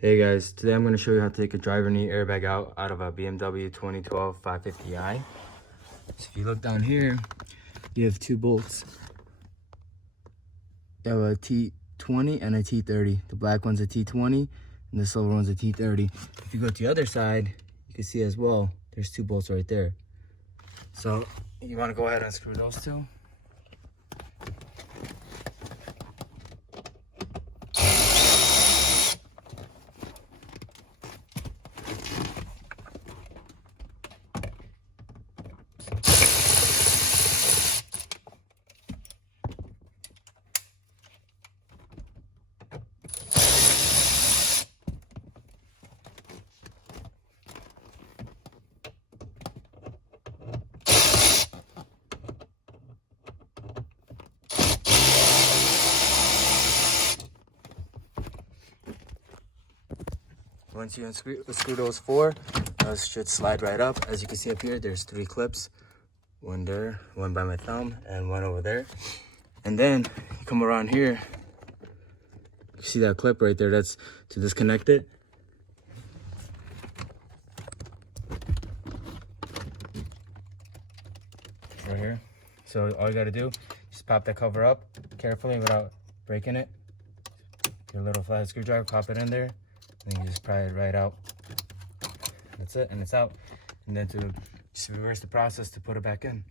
Hey guys, today I'm going to show you how to take a driver knee airbag out of a BMW 2012 550i. So if you look down here, you have two bolts. You have a T20 and a T30. The black one's a T20 and the silver one's a T30. If you go to the other side, you can see as well, there's two bolts right there. So you want to go ahead and screw those two. Once you unscrew those four, those should slide right up. As you can see up here, there's three clips. One there, one by my thumb, and one over there. And then you come around here, you see that clip right there, that's to disconnect it. Right here. So all you gotta do, just pop that cover up carefully without breaking it. Your little flat screwdriver, pop it in there, and then you just pry it right out. That's it, and it's out. And then to just reverse the process to put it back in.